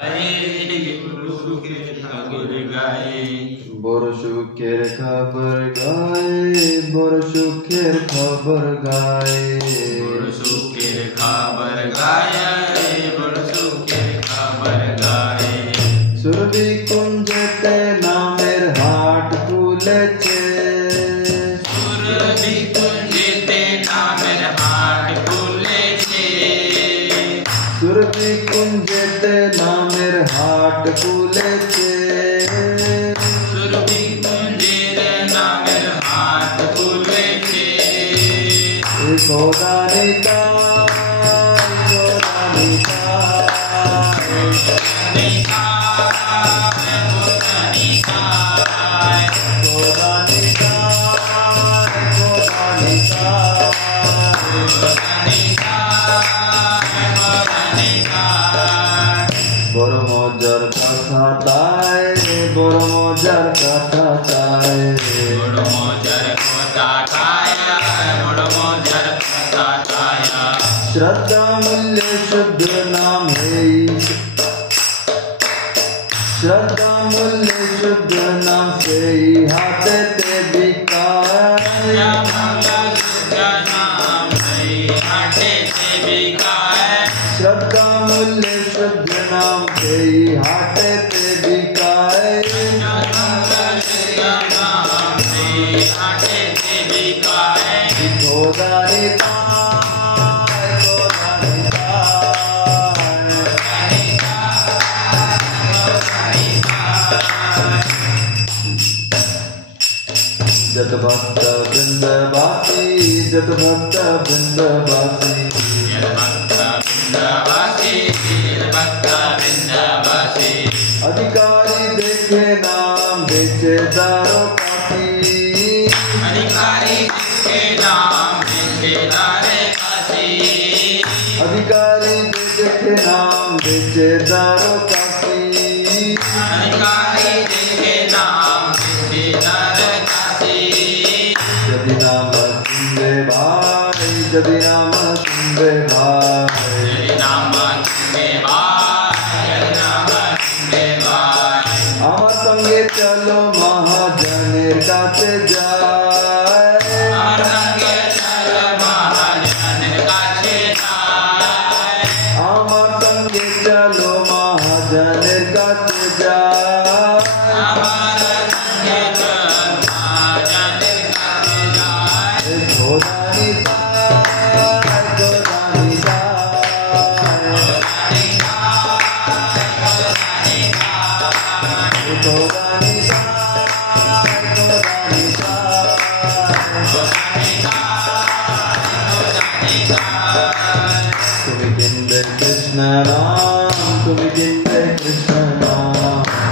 বড় সুখের খবর গায়ে, বড় সুখের খবর গায়ে, বড় সুখের খবর গায়ে, বড় সুখের খবর গায়ে। সুরভি কুঞ্জতে নামের হাট খুলেছে, সুরভি কুঞ্জতে নামের হাট খুলেছে, সুরভি কুঞ্জতে নামের হাট খুলেছে, সুরভি কুঞ্জের নামের হাট খুলেছে। খোদা নিতাই, খোদা নিতাই, খোদা নিতাই। বড় মজার কথা তাই, বড় মজার কথা তাই, বড় মজার কথা ছায়া, বড় মজার কথা ছায়া। শ্রদ্ধা মূল্য শুদ্ধ নাম হেই, শ্রদ্ধা মূল্য শুদ্ধ নাম সেই হাতেতে বিকায়, শ্রদ্ধা মূল্য শুদ্ধ নাম সেই হাতেতে বিকায়। খোদা নিতাই, খোদা নিতাই। जत भक्त वृंदवासी, जत भक्त वृंदवासी, अधिकारी देखे नाम बेचे दारो काफी, अधिकारी के नाम बेचेदारे काशी, अधिकारी देखे नाम बेचे दारो काफी, अधिकारी के नाम बेचेदारे काशी। यदि नाम सुनबे भाई, यदि नाम सुनबे भाई, यदि नाम सुनबे भाई, यदि नाम सुनबे भाई। আমার সঙ্গে চলো মহাজনের কাছে যায়, আমার সঙ্গে চলো মহাজনের কাছে যায়, আমার সঙ্গে চলো মহাজনের কাছে যায়। আমার সঙ্গে চলো মহাজনের কাছে যায়। খোদা নিতাই, খোদা নিতাই, খোদা নিতাই। তুমি কিনবে কৃষ্ণ নাম, তুমি কিনবে কৃষ্ণ নাম,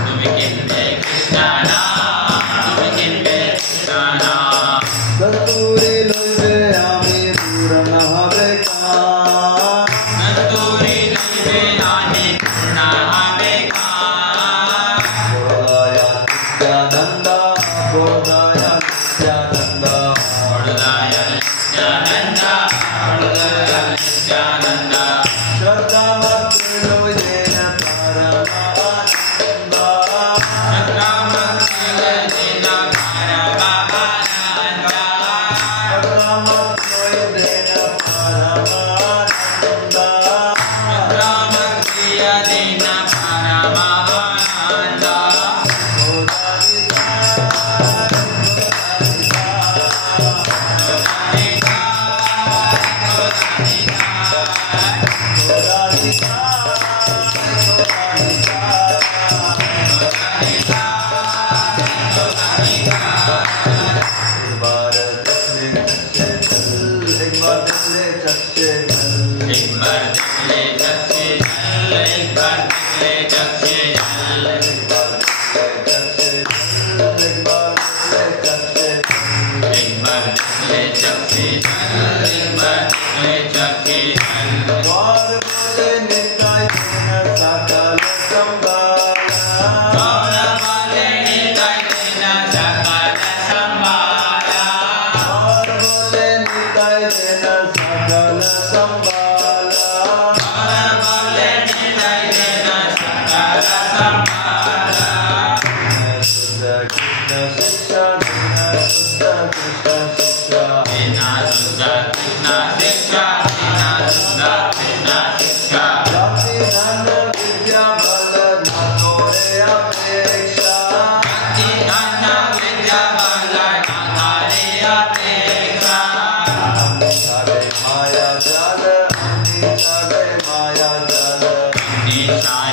তুমি কিনবে কৃষ্ণ নাম, তুমি কিনবে কৃষ্ণ নাম। কস্তুরি লইবে আমি পূরণ হবে কাম, কস্তুরি লইবে আমি পূর্ণ হবে কাম। বড়দয়া নিত্যানন্দ, বড়দয়া নিত্যানন্দ, বড়দয়া নিত্যানন্দ, বড়দয়া নিত্যানন্দ। শ্রদ্ধা মাত্র লইবে না পরমানন্দ, শ্রদ্ধা ভক্তি দিন পরমানন্দ, শ্রদ্ধা মাত্র লইবে না পরমানন্দ। শ্রদ্ধা ভক্তি দিন পরমানন্দ। খোদা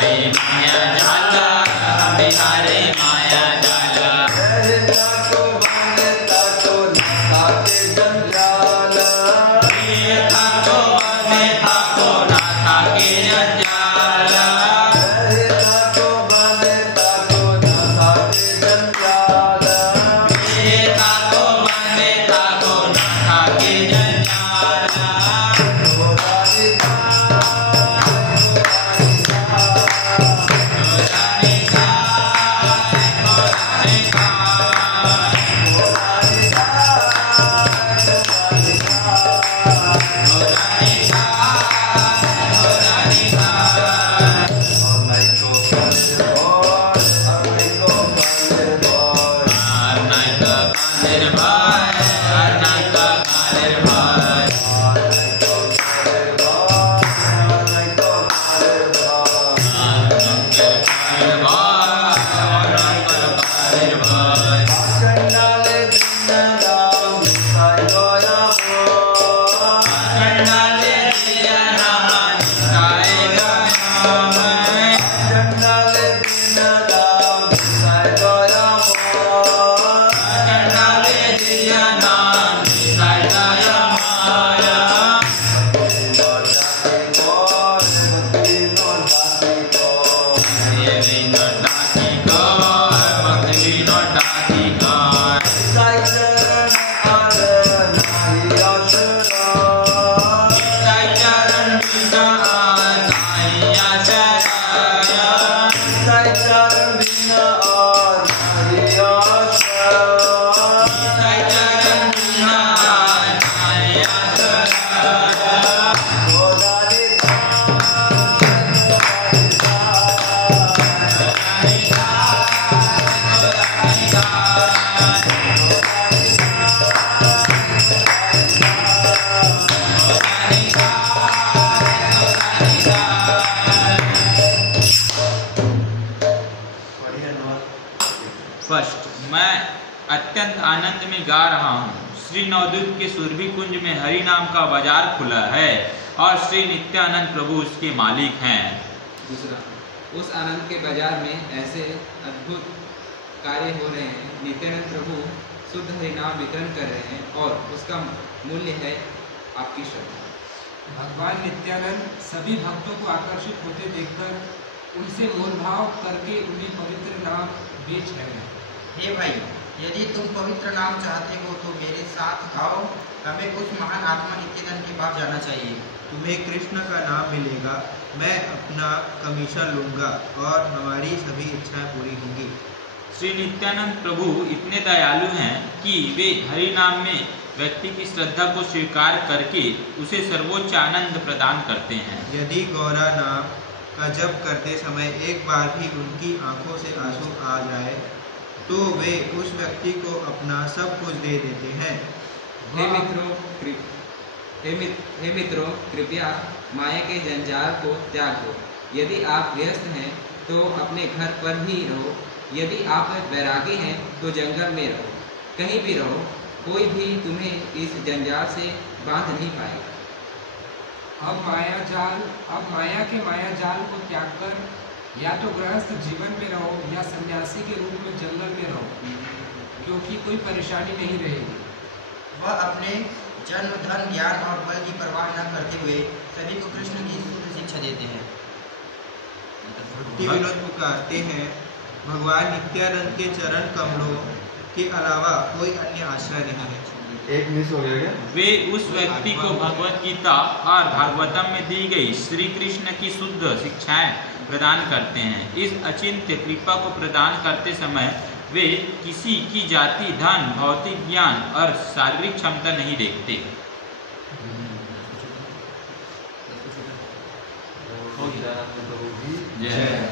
बिहारी माया जाल, बिहारी माया जाल। रहता को बांधता को नाथा के जंजाल, रहता को बांधता को नाथा के जंजाल, रहता को बांधता को नाथा के जंजाल, रहता को बांधता को नाथा के जंजाल। गोरारी फर्स्ट, मैं अत्यंत आनंद में गा रहा हूँ। श्री नवद्वीप के सुरभि कुंज में हरि नाम का बाजार खुला है और श्री नित्यानंद प्रभु उसके मालिक हैं। दूसरा, उस आनंद के बाजार में ऐसे अद्भुत कार्य हो रहे हैं। नित्यानंद प्रभु शुद्ध हरि नाम वितरण कर रहे हैं और उसका मूल्य है आपकी श्रद्धा। भगवान नित्यानंद सभी भक्तों को आकर्षित होते देखकर उनसे मोलभाव करके उन्हें पवित्र नाम बेच रहे हैं। हे भाई, यदि तुम पवित्र नाम चाहते हो तो मेरे साथ आओ, हमें उस महान आत्मा नित्यानंद के पास जाना चाहिए। तुम्हें कृष्ण का नाम मिलेगा, मैं अपना कमीशन लूंगा और हमारी सभी इच्छाएं पूरी होंगी। श्री नित्यानंद प्रभु इतने दयालु हैं कि वे हरि नाम में व्यक्ति की श्रद्धा को स्वीकार करके उसे सर्वोच्च आनंद प्रदान करते हैं। यदि गौरा नाम का जप करते समय एक बार भी उनकी आंखों से आंसू आ जाए तो वे उस व्यक्ति को अपना सब कुछ दे देते हैं। हे मित्रों, कृपया माया के जंजाल को त्याग दो। यदि आप व्यस्त हैं तो अपने घर पर ही रहो, यदि आप वैरागी हैं तो जंगल में रहो, कहीं भी रहो, कोई भी तुम्हें इस जंजाल से बांध नहीं पाएगा। अब माया के माया जाल को त्याग कर या तो गृहस्थ जीवन में रहो या सन्यासी के रूप में जंगल में रहो, क्योंकि कोई परेशानी नहीं रहेगी। वह अपने जन्म, धन, ज्ञान और बल की परवाह न करते हुए सभी को कृष्ण की शुद्ध शिक्षा देते हैं। भक्ति विनोद पुकारते हैं, भगवान नित्यानंद के चरण कमलों के अलावा कोई अन्य आश्रय नहीं है। एक मिस हो गया क्या? वे उस व्यक्ति को भगवत गीता और भागवतम में दी गई श्री कृष्ण की शुद्ध शिक्षाएं प्रदान करते हैं। इस अचिंत्य कृपा को प्रदान करते समय वे किसी की जाति, धन, भौतिक ज्ञान और शारीरिक क्षमता नहीं देखते। जय।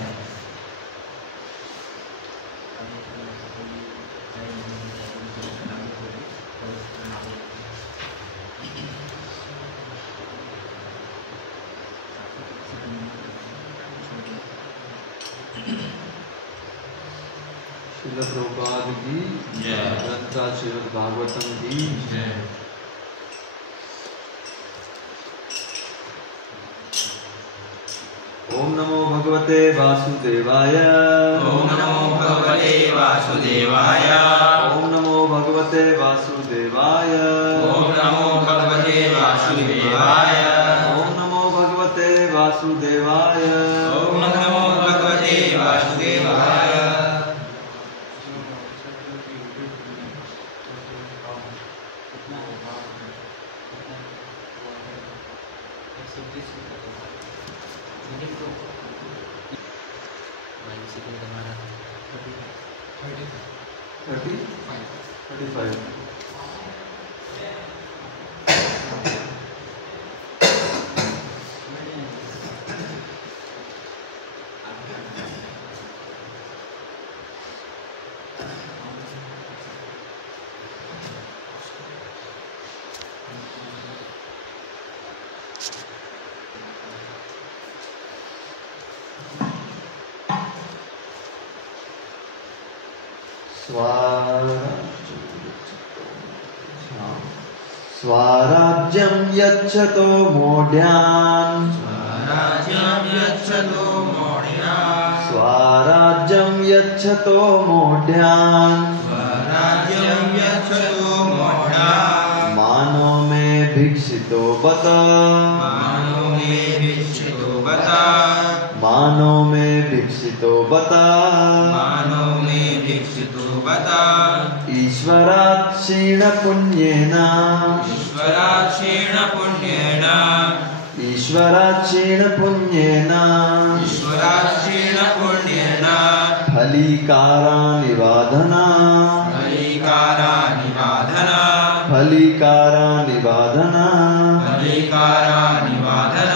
श्रील प्रभुपाद की जय। ग्रंथ श्रीमद् भागवतम की जय। ओम नमो भगवते वासुदेवाय। ओम नमो भगवते वासुदेवाय। ओम नमो भगवते वासुदेवाय। ओम नमो भगवते वासुदेवाय। ओम नमो भगवते वासुदेवाय। ओम नमो भगवते वासुदेवाय। थर्टी 35। स्वराज्यं यच्छतो मोढ्यान्। स्वराज्यं यच्छतो मोढ्यान्। स्वराज्यं यच्छतो मोढ्यान्। स्वराज्यं यच्छतो मोढ्यान्। मानो मे भिक्षितो बत। मानो मे भिक्षितो बत। मानो मे भिक्षितो बत। मानो मे भिक्षितो बत। ईश्वरात् क्षीणपुण्येन। ईश्वरात् क्षीणपुण्येन। ईश्वरात् क्षीणपुण्येन। ईश्वरात् क्षीणपुण्येन। फलीकारानिवाधन। फलीकारानिवाधन। फलीकारानिवाधन। फलीकारानिवाधन।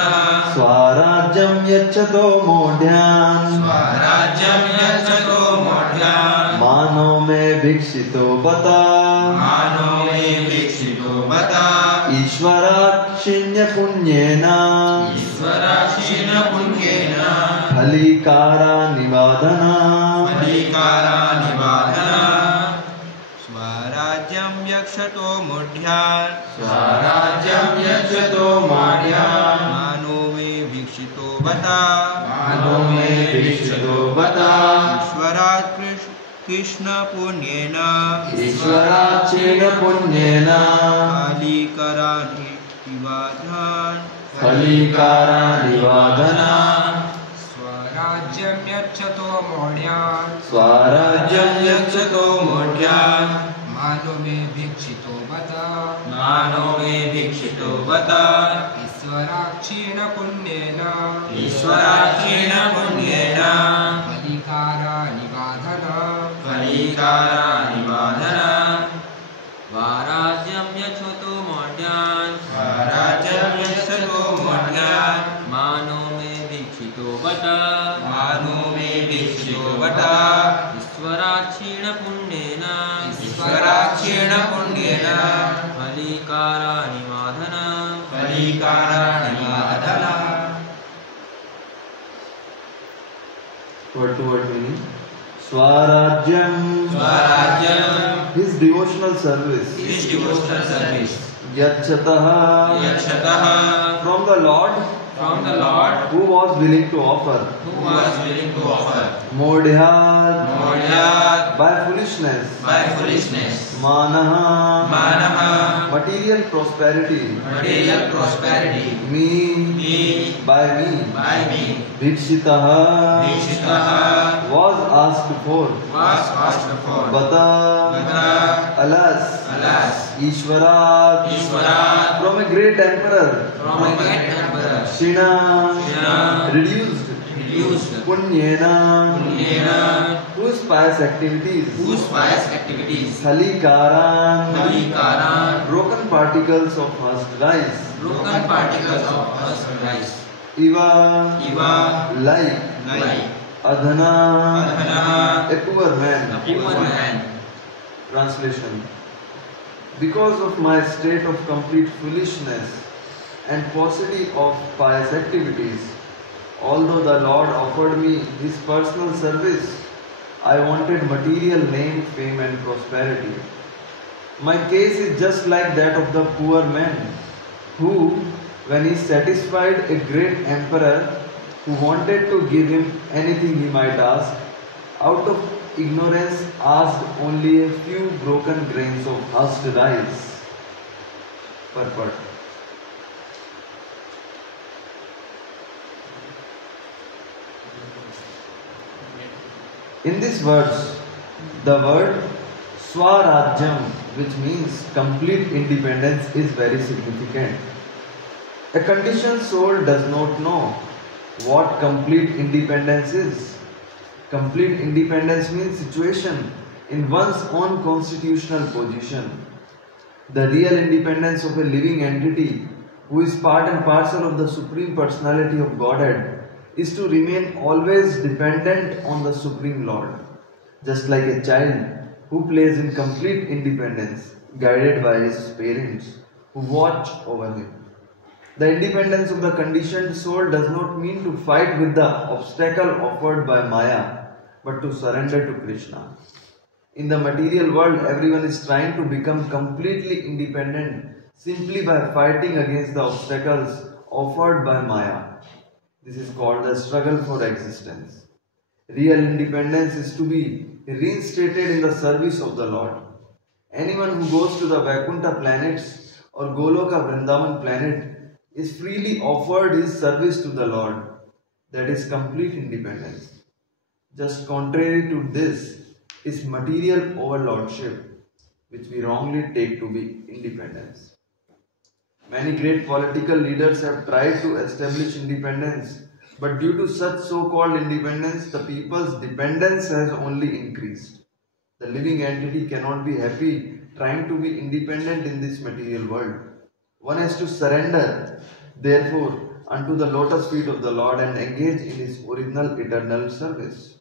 स्वराज्यं यच्छतो मोढ्यान्। स्वराज्यं यच्छतो मोढ्यान्। मानो मे भिक्षितो बत। मानो मे भिक्षितो बत। ईश्वरात् क्षीणपुण्येन। ईश्वरात् क्षीणपुण्येन। फलीकारानिवाधन। फलीकारानिवाधन। स्वराज्यं यक्षतो मोढ्यान्। स्वराज्यं यक्षतो मोढ्यान्। मानो मे भिक्षितो बत। मानो मे भिक्षितो बत। ईश्वरात् कृष्णपुण्येन। ईश्वरात् क्षीणपुण्येन। फलीकारानिवाधन। फलीकारानिवाधन। स्वराज्यं यच्छतो मोढ्यान्। स्वराज्यं यच्छतो मोढ्यान्। मानो मे भिक्षितो बत। मानो मे भिक्षितो बत। ईश्वराक्षीणपुण्येन। ईश्वराक्षीणपुण्येन। फलीकारानिवाधन। फलीकारानिवाधन। स्वराज्यं यच्छतो मोढ्यान्। स्वराज्यं यच्छतो मोढ्यान्। मानो मे भिक्षितो बत। मानो मे भिक्षितो बत। ईश्वराक्षीणपुण्येन। ईश्वराक्षीणपुण्येन। फलीकारानिवाधन। फलीकारानिवाधन। Word to word meaning. Swaragyam. Swaragyam. His devotional service. His devotional service. Yachataha. Yachataha. From the Lord. From the Lord. Who was willing to offer. Who was willing to offer. Modhyat. Modhyat. By foolishness. By foolishness. Manaha. Manaha. Material prosperity. Material prosperity. Me. Me. By me. By me. Vikshitaha. Vikshitaha. Was asked for. Was asked for. Bata. Bata. Alas. Alas. Ishwarat. Ishwarat. From a great emperor. From a great emperor. Shina. Shina. Reduced. Reduced. Punyena. Punyena. Whose pious activities. Whose pious activities. Halikaran. Halikaran. Broken particles of first rise. Broken particles of first rise. Iva. Iva. Like. Like. Adhana. Adhana. A poor man. A poor man. Translation. Because of my state of complete foolishness and paucity of pious activities, although the Lord offered me His personal service, I wanted material name, fame and prosperity. My case is just like that of the poor man who, when he satisfied a great emperor, who wanted to give him anything he might ask, out of ignorance asked only a few broken grains of husked rice. Purport. In this verse, the word Swarajyam, which means complete independence, is very significant. A conditioned soul does not know what complete independence is. Complete independence means situation in one's own constitutional position. The real independence of a living entity who is part and parcel of the Supreme Personality of Godhead is to remain always dependent on the Supreme Lord, just like a child who plays in complete independence, guided by his parents who watch over him. The independence of the conditioned soul does not mean to fight with the obstacle offered by Maya, but to surrender to Krishna. In the material world, everyone is trying to become completely independent simply by fighting against the obstacles offered by Maya. This is called the struggle for existence. Real independence is to be reinstated in the service of the Lord. Anyone who goes to the Vaikuntha planets or Goloka Vrindavan planet is freely offered his service to the Lord. That is complete independence. Just contrary to this is material overlordship, which we wrongly take to be independence. Many great political leaders have tried to establish independence, but due to such so-called independence, the people's dependence has only increased. The living entity cannot be happy trying to be independent in this material world. One has to surrender, therefore, unto the lotus feet of the Lord and engage in his original eternal service.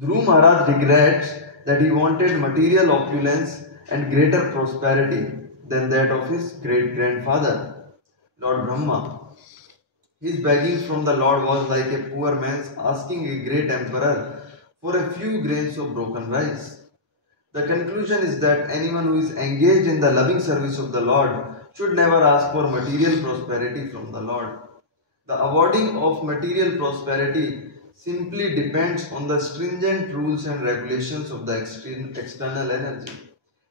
Dhruv Maharaj regrets that he wanted material opulence and greater prosperity than that of his great-grandfather, Lord Brahma. His begging from the Lord was like a poor man's asking a great emperor for a few grains of broken rice. The conclusion is that anyone who is engaged in the loving service of the Lord should never ask for material prosperity from the Lord. The awarding of material prosperity simply depends on the stringent rules and regulations of the external energy.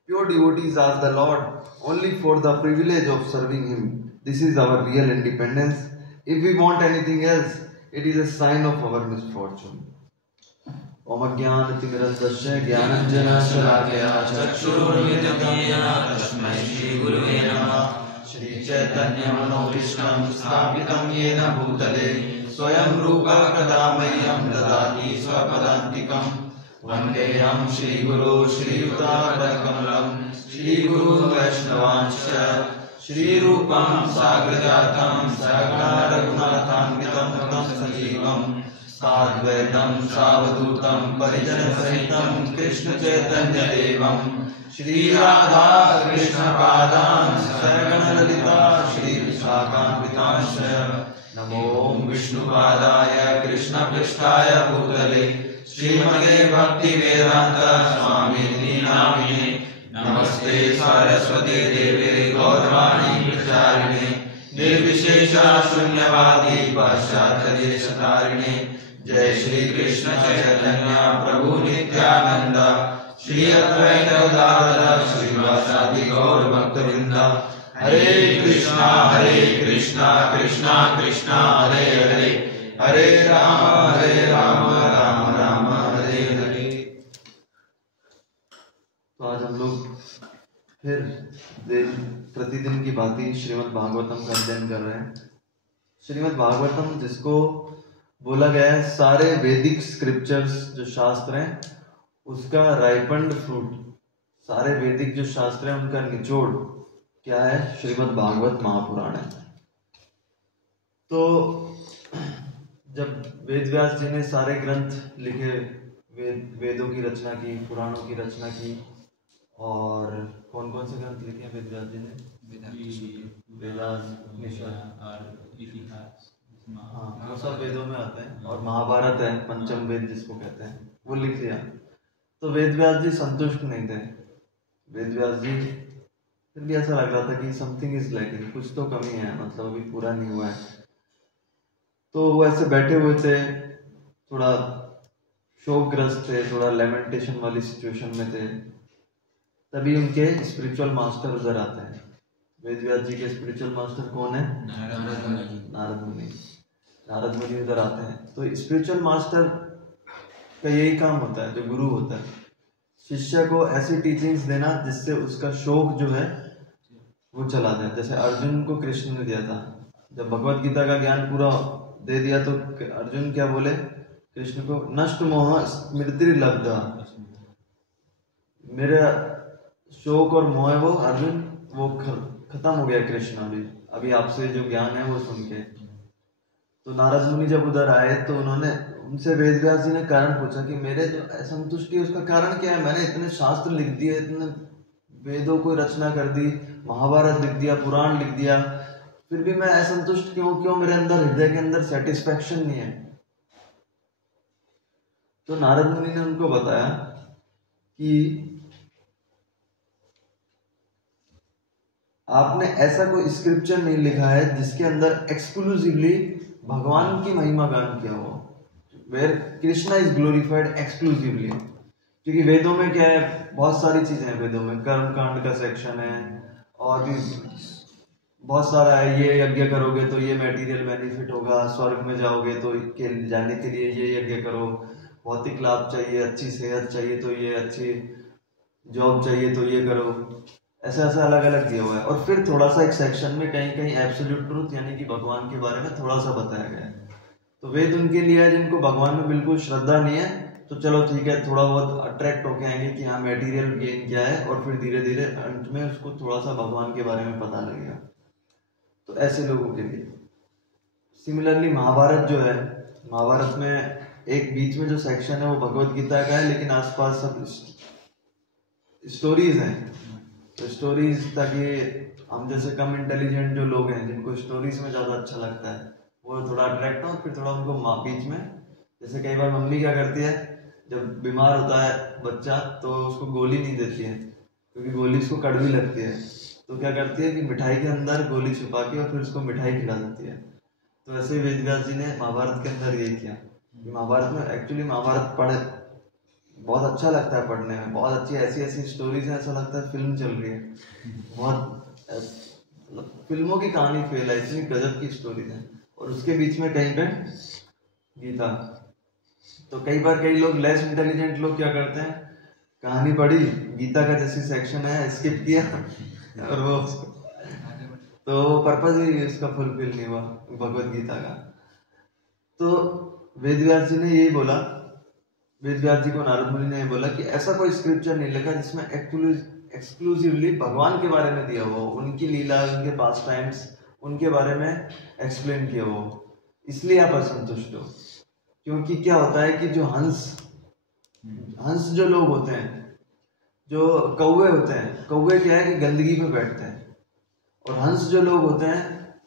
Pure devotees ask the Lord only for the privilege of serving Him. This is our real independence. If we want anything else, it is a sign of our misfortune. Om Ajnana-timirandasya Jnananjana Shalakaya Chakshurunmilitam Yena Tasmai Shri Gurave Namah Shri Chaitanya Manovishnam Sthapitam Yena Bhutale Swayam Rupa Kadamayam Dadati Swapadantikam Vandeyam Shri Guru Shri Yuta Shri Guru Vaishnavancha Shri Rupam Sagrajatam Sagara Raghunatham Tam Sanjeevam Sadvaitam Savadutam Parijana Sahitam Krishna Chaitanya Devam Shri Radha Krishna Padam Sagana Lalita Shri Vishakam Namo Vishnu Padaya Krishna Prishtaya Bhutale Srimate Bhakti Vedanta Swami Namine Namaste Saraswati Devi Gauravani Pracharine Nirvishesha Shunyavadi Paschatya Deshatarine Jai Shri Krishna Chaitanya Prabhu Nityananda Shri Advaita Gadadhara Shri Vasadi Gaur Bhaktavinda Hare Krishna Krishna Krishna Hare Hare Hare Rama Rama Rama Hare Hare। तो आज हम लोग फिर प्रतिदिन की भांति श्रीमद् भागवतम का अध्ययन कर रहे हैं। श्रीमद् भागवतम जिसको बोला गया है सारे वैदिक स्क्रिप्चर्स जो शास्त्र हैं उसका राइपन्ड फ्रूट, सारे वैदिक जो शास्त्र हैं उनका निचोड़ क्या है? श्रीमद् भागवत महापुराण है। तो जब वेद व्यास जी ने सारे ग्रंथ लिखे, वेदों की रचना की, पुराणों की रचना की, और कौन कौन से ग्रंथ लिखे हैं वेद व्यास जी ने? वेदास, उपनिषद और इतिहास, हाँ वो सब वेदों में आते हैं। और महाभारत है, पंचम वेद जिसको कहते हैं, वो लिख लिया। तो वेद व्यास जी संतुष्ट नहीं थे। वेद व्यास जी फिर भी ऐसा लग रहा था कि समथिंग इज लैकिंग, कुछ तो कमी है, मतलब अभी पूरा नहीं हुआ है। तो वो ऐसे बैठे हुए थे, थोड़ा शोकग्रस्त थे, थोड़ा लेमेंटेशन वाली सिचुएशन में थे। तभी उनके स्पिरिचुअल मास्टर उधर आते हैं। वेद व्यास जी के स्पिरिचुअल मास्टर कौन है? नारद मुनि। नारद मुनि उधर आते हैं। तो स्पिरिचुअल मास्टर का यही काम होता है, जो गुरु होता है, शिष्य को ऐसी टीचिंग्स देना जिससे उसका शोक जो है वो चला जाए। जैसे अर्जुन को कृष्ण ने दिया था, जब भगवत गीता का ज्ञान पूरा दे दिया तो अर्जुन क्या बोले कृष्ण को? नष्ट मोह स्मृति लब्धा। मेरा शोक और मोह वो अर्जुन वो खत्म हो गया कृष्ण अभी आपसे जो ज्ञान है वो सुन के। तो नारद मुनि जब उधर आए तो उन्होंने उनसे वेद व्यास जी ने कारण पूछा कि मेरे जो असंतुष्टि है उसका कारण क्या है? मैंने इतने शास्त्र लिख दिए, इतने वेदों को रचना कर दी, महाभारत लिख दिया, पुराण लिख दिया, फिर भी मैं असंतुष्ट क्यों मेरे अंदर हृदय के अंदर सेटिस्फैक्शन नहीं है। तो नारद मुनि ने उनको बताया कि आपने ऐसा कोई स्क्रिप्चर नहीं लिखा है जिसके अंदर एक्सक्लूसिवली भगवान की महिमा गान किया हो, where Krishna is glorified exclusively. क्योंकि वेदों में क्या है, बहुत सारी चीजें हैं वेदों में, कर्म कांड का सेक्शन है और भी बहुत सारा है। ये यज्ञ करोगे तो ये मटेरियल बेनिफिट होगा, स्वर्ग में जाओगे तो जाने के लिए ये यज्ञ करो, भौतिक लाभ चाहिए, अच्छी सेहत चाहिए तो ये, अच्छी जॉब चाहिए तो ये करो, ऐसा ऐसा अलग अलग दिया हुआ है। और फिर थोड़ा सा एक सेक्शन में कहीं कहीं एब्सोल्यूट ट्रूथ यानी कि भगवान के बारे में थोड़ा सा बताया गया है। तो वेद उनके लिए है जिनको भगवान में बिल्कुल श्रद्धा नहीं है, तो चलो ठीक है, थोड़ा बहुत अट्रैक्ट होके आएंगे कि हाँ मटेरियल गेन क्या है, और फिर धीरे धीरे अंत में उसको थोड़ा सा भगवान के बारे में पता लगेगा। तो ऐसे लोगों के लिए सिमिलरली महाभारत जो है, महाभारत में एक बीच में जो सेक्शन है वो भगवत गीता का है, लेकिन आसपास सब स्टोरीज हैं। तो स्टोरीज, ताकि हम जैसे कम इंटेलिजेंट जो लोग हैं जिनको स्टोरीज में ज़्यादा अच्छा लगता है वो थोड़ा अट्रैक्ट हो, फिर थोड़ा उनको बीच में, जैसे कई बार मम्मी क्या करती है जब बीमार होता है बच्चा तो उसको गोली नहीं देती है क्योंकि गोली उसको कड़वी लगती है, तो क्या करती है कि मिठाई के अंदर गोली छुपा के और फिर उसको मिठाई खिला देती है। तो ऐसे ही वेद व्यास जी ने महाभारत के अंदर ये किया। महाभारत में एक्चुअली महाभारत पढ़े बहुत अच्छा लगता है पढ़ने में, बहुत अच्छी ऐसी ऐसी स्टोरीज हैं, ऐसा लगता है फिल्म चल रही है। बहुत फिल्मों की कहानी फेल है, इतनी गजब की स्टोरीज हैं। और उसके बीच में कहीं पे गीता। तो कई बार कई लोग लेस इंटेलिजेंट लोग क्या करते हैं, कहानी पढ़ी, गीता का जैसे सेक्शन है स्किप किया और वो तो पर्पज ही इसका फुलफिल नहीं हुआ भगवत गीता का। तो वेद व्यास जी ने यही बोला, वेद व्यास जी को नारद मुनि ने बोला कि ऐसा कोई स्क्रिप्चर नहीं लिखा जिसमें एक्सक्लूसिवली भगवान के बारे में दिया हो, उनकी लीला, उनके पास टाइम्स, उनके बारे में एक्सप्लेन किया हो, इसलिए आप असंतुष्ट हो। क्योंकि क्या होता है कि जो हंस जो लोग होते हैं, जो कौवे होते हैं, कौवे क्या है कि गंदगी पे बैठते हैं, और हंस जो लोग होते हैं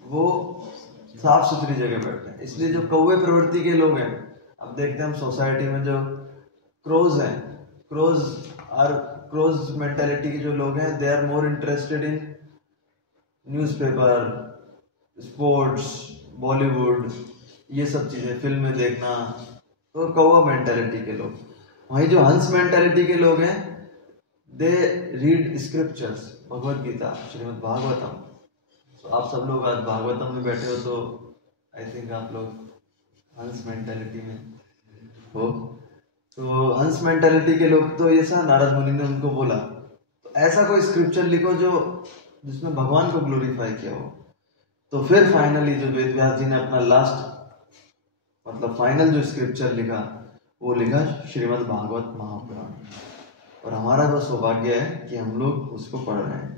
वो साफ सुथरी जगह बैठते हैं। इसलिए जो कौवे प्रवृत्ति के लोग हैं, अब देखते हैं हम सोसाइटी में जो क्रोज हैं, क्रोज मेंटालिटी के जो लोग हैं, they are more interested in newspaper, sports, Bollywood, ये सब चीज़ें, फिल्में देखना, तो कौवा मेंटालिटी के लोग। वहीं जो हंस मेंटालिटी के लोग हैं, they read scriptures, Bhagavad Gita, Shrimad Bhagavatam. तो आप सब लोग आज भागवतम में बैठे हो, तो आई थिंक आप लोग हंस मेंटालिटी में हो। तो हंस मेंटालिटी के लोग, तो ऐसा नारद मुनि ने उनको बोला, तो ऐसा कोई स्क्रिप्चर लिखो जो जिसमें भगवान को ग्लोरीफाई किया हो। तो फिर फाइनली जो वेद व्यास जी ने अपना लास्ट मतलब फाइनल जो स्क्रिप्चर लिखा, वो लिखा श्रीमद् भागवत महापुराण। और हमारा वो सौभाग्य है कि हम लोग उसको पढ़ रहे हैं।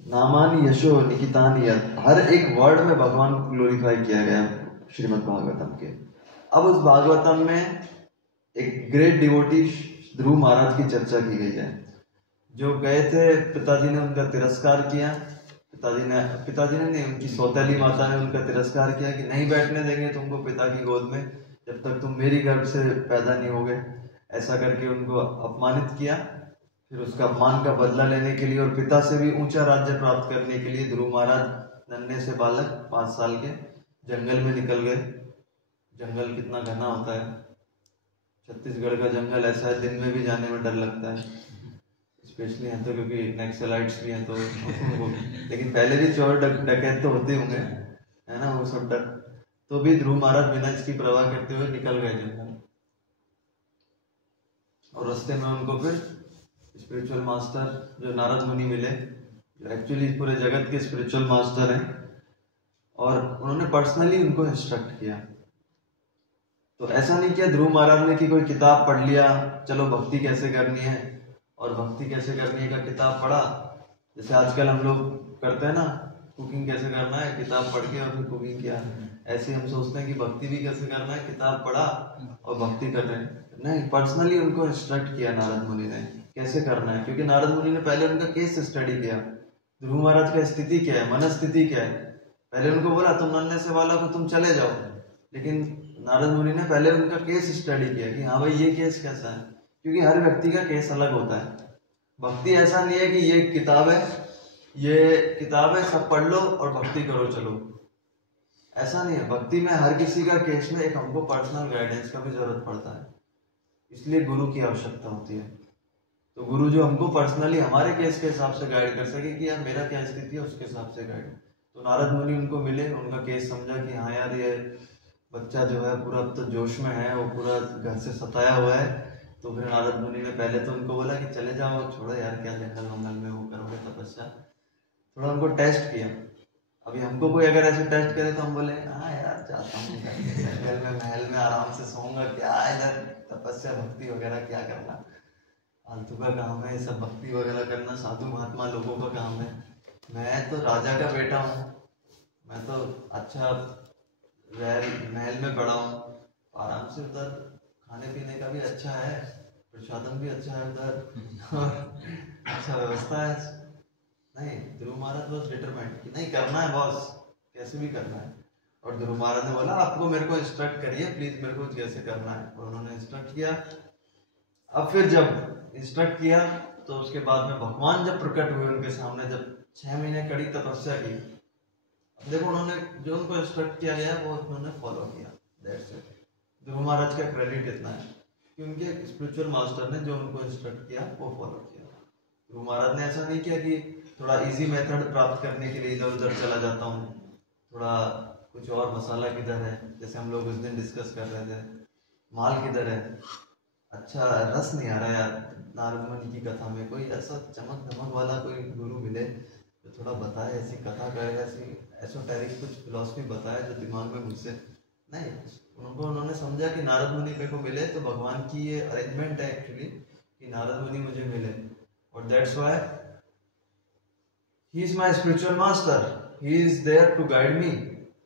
नामानि यशो निहितानि यत्, हर एक वर्ड में भगवान को ग्लोरीफाई किया गया श्रीमद् भागवतम के। अब उस भागवतम में एक ग्रेट डिवोटी ध्रुव महाराज की चर्चा की गई है, जो गए थे, पिताजी ने उनका तिरस्कार किया, पिताजी ने नहीं, उनकी सौतेली माता ने उनका तिरस्कार किया कि नहीं बैठने देंगे तुमको पिता की गोद में जब तक तुम मेरी गर्भ से पैदा नहीं होगे, ऐसा करके उनको अपमानित किया। फिर उसका अपमान का बदला लेने के लिए और पिता से भी ऊंचा राज्य प्राप्त करने के लिए ध्रुव महाराज नन्हे से बालक 5 साल के जंगल में निकल गए। जंगल कितना घना होता है, छत्तीसगढ़ का जंगल ऐसा है दिन में भी जाने में डर लगता है, स्पेशली यहाँ तो क्योंकि नक्सलाइट्स भी हैं तो लेकिन पहले भी चोर डकैत तो होते होंगे, है ना, वो सब डर। तो भी ध्रुव महाराज बिना इसकी परवाह करते हुए निकल गए जंगल, और रास्ते में उनको फिर स्पिरिचुअल मास्टर जो नारद मुनि मिले, जो एक्चुअली पूरे जगत के स्पिरिचुअल मास्टर हैं, और उन्होंने पर्सनली उनको इंस्ट्रक्ट किया। तो ऐसा नहीं किया ध्रुव महाराज ने कि कोई किताब पढ़ लिया, चलो भक्ति कैसे करनी है और भक्ति कैसे करनी है का किताब पढ़ा, जैसे आजकल हम लोग करते हैं ना, कुकिंग कैसे करना है किताब पढ़ के और फिर कुकिंग किया। ऐसे हम सोचते हैं कि भक्ति भी कैसे करना है, किताब पढ़ा और भक्ति कर रहे हैं। नहीं, पर्सनली उनको इंस्ट्रक्ट किया नारद मुनि ने कैसे करना है, क्योंकि नारद मुनि ने पहले उनका केस स्टडी किया, ध्रुव महाराज का स्थिति क्या है, मनस्थिति क्या है। पहले उनको बोला तुम नन्हे से वाला को तुम चले जाओ, लेकिन नारद मुनि ने पहले उनका केस स्टडी किया कि हाँ भाई ये केस कैसा है, क्योंकि हर व्यक्ति का केस अलग होता है। भक्ति ऐसा नहीं है कि ये किताब है सब पढ़ लो और भक्ति करो चलो, ऐसा नहीं है। भक्ति में हर किसी का केस में एक हमको पर्सनल गाइडेंस का भी जरूरत पड़ता है, इसलिए गुरु की आवश्यकता होती है। तो गुरु जो हमको पर्सनली हमारे केस के हिसाब से गाइड कर सके कि यार मेरा क्या स्थिति है उसके हिसाब से गाइड। तो नारद मुनि उनको मिले, उनका केस समझा कि हाँ यार ये बच्चा जो है पूरा अब तो जोश में है, वो पूरा घर से सताया हुआ है। तो फिर नारद मुनि ने पहले तो उनको बोला कि चले जाओ, छोड़ो यार क्या जंगल वंगल में वो करोगे तपस्या, थोड़ा उनको टेस्ट किया। अभी हमको कोई अगर ऐसे टेस्ट करे तो हम बोले हाँ यार जाता हूँ जंगल में महल में आराम से सोऊंगा, क्या इधर तपस्या भक्ति वगैरह क्या करना, फालतू का काम है ये सब, भक्ति वगैरह करना साधु महात्मा लोगों का काम है। मैं तो राजा का बेटा हूँ, मैं तो अच्छा महल में पड़ा हूँ, आराम से उधर खाने पीने का भी अच्छा है, प्रसादम भी अच्छा है उधर और अच्छा व्यवस्था है। नहीं, ध्रुव महाराज बस डिटरमाइंड कि नहीं करना है बॉस, कैसे भी करना है। और ध्रुव महाराज ने बोला आपको मेरे को इंस्ट्रक्ट करिए प्लीज, मेरे को कैसे करना है, और उन्होंने इंस्ट्रक्ट किया। अब फिर जब इंस्ट्रक्ट किया तो उसके बाद में भगवान जब प्रकट हुए उनके सामने, जब 6 महीने कड़ी तपस्या की, अब देखो उन्होंने जो उनको इंस्ट्रक्ट किया गया वो उन्होंने फॉलो किया, दैट्स इट। ध्रुव महाराज का क्रेडिट इतना है कि उनके स्पिरिचुअल मास्टर ने जो उनको इंस्ट्रक्ट किया वो फॉलो किया। ध्रुव महाराज ने ऐसा नहीं किया कि थोड़ा इजी मेथड प्राप्त करने के लिए इधर उधर चला जाता हूँ, थोड़ा कुछ और मसाला किधर है, जैसे हम लोग उस दिन डिस्कस कर रहे थे माल किधर है, अच्छा रस नहीं आ रहा यार नारद मुनि की कथा में, कोई ऐसा चमक धमक वाला कोई गुरु मिले जो थोड़ा बताए, ऐसी कथा करे, ऐसी एसोटेरिक कुछ फिलॉसफी बताए जो दिमाग में मुझसे नहीं। उन्होंने समझा कि नारद मुनि मेरे को मिले तो भगवान की ये अरेंजमेंट है एक्चुअली कि नारद मुनि मुझे मिले, और that's why he is my spiritual master, he is there to guide me,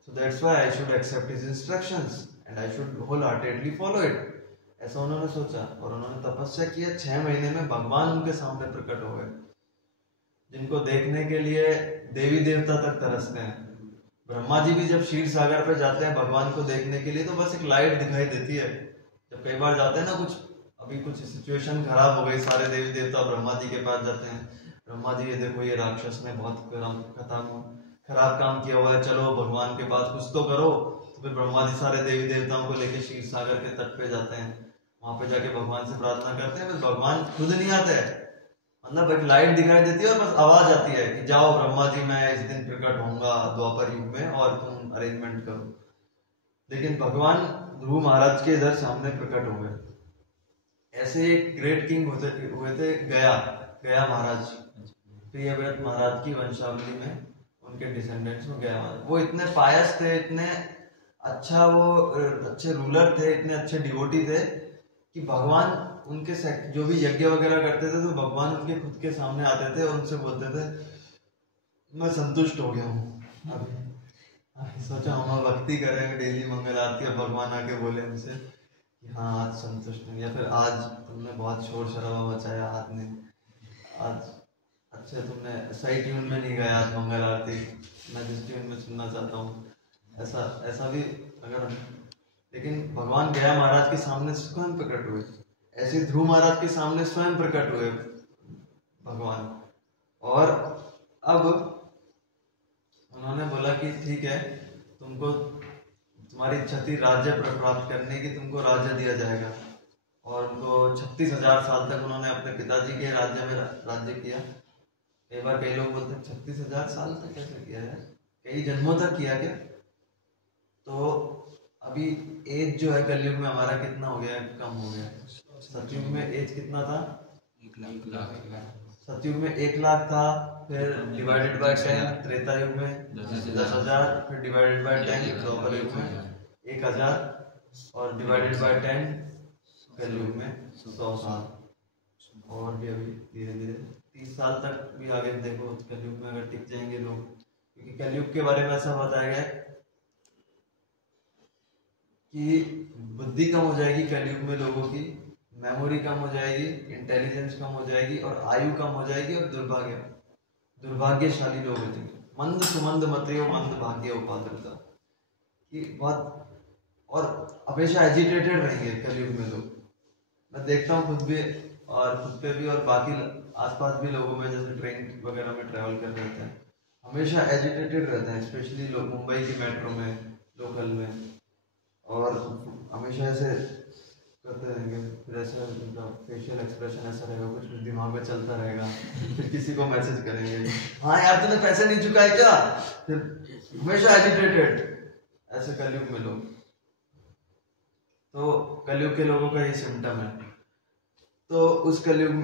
so that's why I should accept his instructions and I should whole heartedly follow it. ऐसा उन्होंने सोचा और उन्होंने तपस्या किया। 6 महीने में भगवान उनके सामने प्रकट हो गए, जिनको देखने के लिए देवी देवता तक तरसते हैं। ब्रह्मा जी भी जब क्षीर सागर पे जाते हैं भगवान को देखने के लिए तो बस एक लाइट दिखाई देती है। जब कई बार जाते हैं ना, कुछ सिचुएशन खराब हो गई, सारे देवी देवता ब्रह्मा जी के पास जाते हैं, ब्रह्मा जी ये देखो ये राक्षस ने बहुत खराब काम किया हुआ है, चलो भगवान के पास कुछ तो करो। तो फिर ब्रह्मा जी सारे देवी देवताओं को लेके क्षीर सागर के तट पे जाते हैं, वहां पे जाके भगवान से प्रार्थना करते हैं। बस भगवान खुद नहीं आते हैं, मतलब एक लाइट दिखाई देती है और बस आवाज आती है कि जाओ ब्रह्मा जी मैं इस दिन प्रकट होऊंगा द्वापर युग में और तुम अरेंजमेंट करो। लेकिन भगवान ध्रुव महाराज के इधर सामने प्रकट हो गए। ऐसे एक ग्रेट किंग हुए थे गया महाराज, प्रियव्रत महाराज की वंशावली में उनके डिसेंडेंट्स में गया महाराज। वो इतने पायस थे, इतने अच्छे रूलर थे, इतने अच्छे डिवोटी थे कि भगवान उनके जो भी यज्ञ वगैरह करते थे तो भगवान उनके खुद के सामने आते थे और उनसे बोलते थे मैं संतुष्ट हो गया हूँ। अभी सोचा हम भक्ति करेंगे डेली मंगल आरती, अब भगवान आके बोले हमसे कि हाँ आज संतुष्ट नहीं, या फिर आज तुमने बहुत शोर शराबा मचाया, आज अच्छा तुमने सही ट्यून में नहीं गाया आज मंगल आरती, मैं जिस ट्यून में सुनना चाहता हूँ, ऐसा भी अगर। लेकिन भगवान गया महाराज के सामने स्वयं प्रकट हुए, ऐसे ध्रुव महाराज के सामने स्वयं प्रकट हुए भगवान। और अब उन्होंने बोला कि ठीक है तुमको तुम्हारी इच्छा थी राज्य प्राप्त करने की, तुमको राज्य दिया जाएगा। और उनको 36,000 साल तक उन्होंने अपने पिताजी के राज्य में राज्य किया। कई बार कई लोग बोलते हैं 36,000 साल तक कैसे किया है, कई जन्मों तक किया क्या? तो अभी एज जो है कलयुग में हमारा कितना हो गया है, कम हो गया है। सतयुग में एज कितना था? 1,00,000। सतयुग में 1,00,000 था, फिर डिवाइडेड बाय 10, त्रेता युग में 10,000, फिर डिवाइडेड बाय 10 द्वापर युग में 1,000, और डिवाइडेड बाय 10 कलयुग में 100 साल। और भी अभी धीरे धीरे 30 साल तक भी आगे देखो कलयुग में अगर टिक जाएंगे लोग, क्योंकि कलयुग के बारे में ऐसा बताया गया कि बुद्धि कम हो जाएगी कलयुग में, लोगों की मेमोरी कम हो जाएगी, इंटेलिजेंस कम हो जाएगी, और आयु कम हो जाएगी, और दुर्भाग्यशाली लोग हो जाएंगे। मंद सुमंद मतयो मंद भाग्य उपाद्रता कि बहुत, और हमेशा एजिटेटेड रहेंगे कलयुग में लोग। मैं देखता हूँ खुद भी, और खुद पे भी, और बाकी आसपास भी लोगों में, जैसे ट्रेन वगैरह में ट्रैवल कर रहे हैं, हमेशा एजिटेटेड रहते हैं, स्पेशली लोग मुंबई की मेट्रो में, लोकल में, और हमेशा ऐसे करते रहेंगे। फिर ऐसा उनका फेशियल एक्सप्रेशन ऐसा रहेगा, कुछ दिमाग में चलता रहेगा। फिर किसी को मैसेज करेंगे, हाँ यार तूने पैसे नहीं चुकाए क्या? फिर हमेशा एजिटेटेड, ऐसे कलयुग में लोग। तो कलयुग के लोगों का ये सिम्टम है। तो उस कलयुग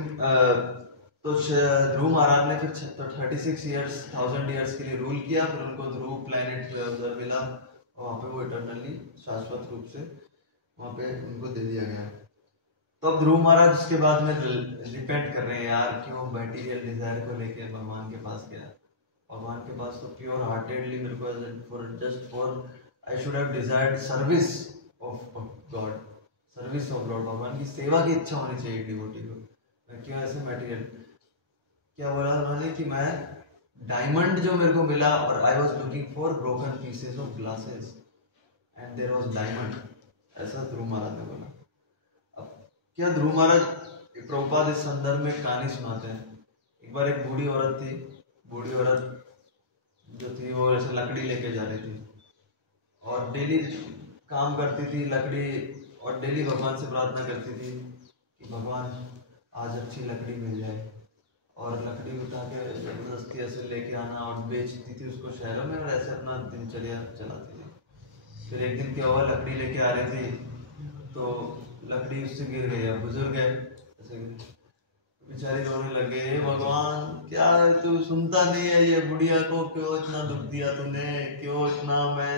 तो ध्रुव महाराज ने फिर 36 ईयर्स 1000 ईयर्स के लिए रूल किया। फिर उनको ध्रुव प्लैनेट उधर मिला, और वहाँ पे वो इटरनली शाश्वत रूप से वहाँ पे उनको दे दिया गया। तो अब ध्रुव महाराज उसके बाद में रिपेंट कर रहे हैं, यार क्यों मटेरियल डिजायर को लेके भगवान के पास गया। भगवान के पास तो प्योर हार्टेडली मेरे को just for I should have desired service of God, service of Lord, भगवान की सेवा की इच्छा होनी चाहिए डिवोटी को। मैं क्यों ऐसे मटेरियल, क्या बोला उन्होंने कि मैं डायमंड जो मेरे को मिला, और I was looking for broken pieces of glasses and there was diamond, ऐसा ध्रुव महाराज ने बोला। अब क्या ध्रुव महाराज प्रभुपाद इस संदर्भ में कहानी सुनाते हैं। एक बार एक बूढ़ी औरत थी, बूढ़ी औरत जो थी वो ऐसे लकड़ी लेके जा रही थी, और डेली काम करती थी लकड़ी, और डेली भगवान से प्रार्थना करती थी कि भगवान आज अच्छी लकड़ी मिल जाए, और लकड़ी उठा के जबरदस्ती ऐसे लेके आना, और बेचती थी उसको शहरों में, और ऐसे अपना दिनचर्या चलाती थी। फिर एक दिन क्या हुआ, लकड़ी लेके आ रही थी तो लकड़ी उससे गिर गई, बुजुर्ग है ऐसे बेचारी रोने लग गई, हे भगवान क्या है तू सुनता नहीं है, ये बुढ़िया को क्यों इतना दुख दिया तूने, क्यों इतना मैं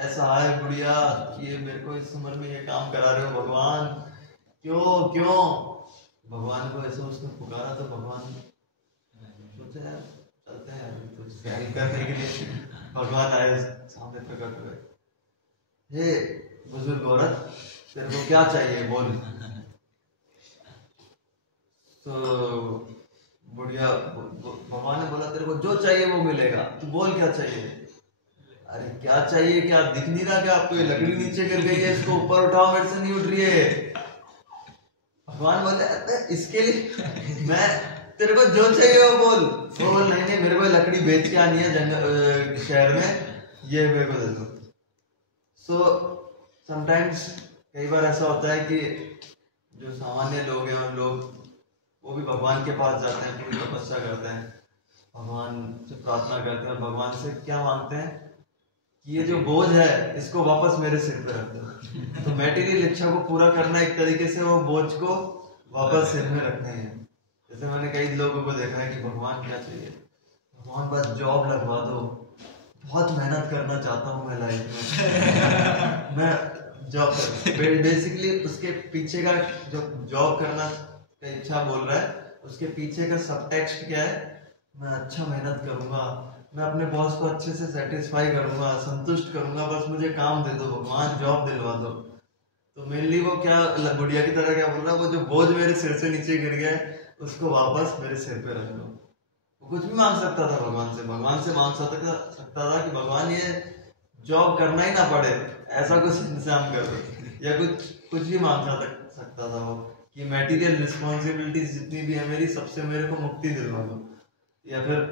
ऐसा है बुढ़िया, ये मेरे को इस उम्र में ये काम करा रहे हो भगवान, क्यों क्यों? भगवान को ऐसे उसने पुकारा, तो भगवान सोचे यार चलते हैं तो हेल्प करने के लिए भगवान आए, सामने प्रकट हुए, हे बुजुर्ग औरत तेरे को क्या चाहिए बोल। तो बुढ़िया भगवान ने बोला तेरे को जो चाहिए वो मिलेगा, तू बोल क्या चाहिए। अरे क्या चाहिए, क्या दिख नहीं रहा क्या आपको, ये लकड़ी नीचे गिर गई है, इसको ऊपर उठाओ, मेरे से नहीं उठ रही है। भगवान बोले इसके लिए मैं तेरे को जो चाहिए वो बोल। वो बोल नहीं मेरे को लकड़ी बेच के आनी है जंगल शहर में, ये मेरे को दे दो। सो समटाइम्स कई बार ऐसा होता है कि जो सामान्य लोग हैं उन लोग वो भी भगवान के पास जाते हैं, पूरी तपस्या करते हैं, भगवान से प्रार्थना करते हैं, और भगवान से क्या मांगते हैं कि ये जो बोझ है इसको वापस मेरे सिर पे रख दो। तो मैटेरियल इच्छा को पूरा करना एक तरीके से वो बोझ को वापस सिर में रखना है। जैसे मैंने कई लोगों को देखा है कि भगवान क्या चाहिए, भगवान बस जॉब लगवा दो, बहुत मेहनत करना चाहता हूँ मैं लाइफ में मैं जॉब बेसिकली उसके पीछे का जो जॉब करना का इच्छा बोल रहा है, उसके पीछे का सबटेक्स्ट क्या है, मैं अच्छा मेहनत करूंगा, मैं अपने बॉस को अच्छे से सेटिस्फाई करूंगा, संतुष्ट करूंगा, बस मुझे काम दे दो भगवान, जॉब दिलवा दो। तो मेनली वो क्या गुड़िया की तरह क्या बोल रहा है, वो जो बोझ मेरे सिर से नीचे गिर गया है उसको वापस मेरे सिर पे रख दो। वो कुछ भी मांग सकता था भगवान से मांग सकता था कि भगवान ये जॉब करना ही ना पड़े, ऐसा कुछ इंतजाम कर दो, या कुछ भी मांग सकता था वो कि मटेरियल रिस्पॉन्सिबिलिटीज जितनी भी है मेरी, सबसे मेरे को मुक्ति दिलवा दो। या फिर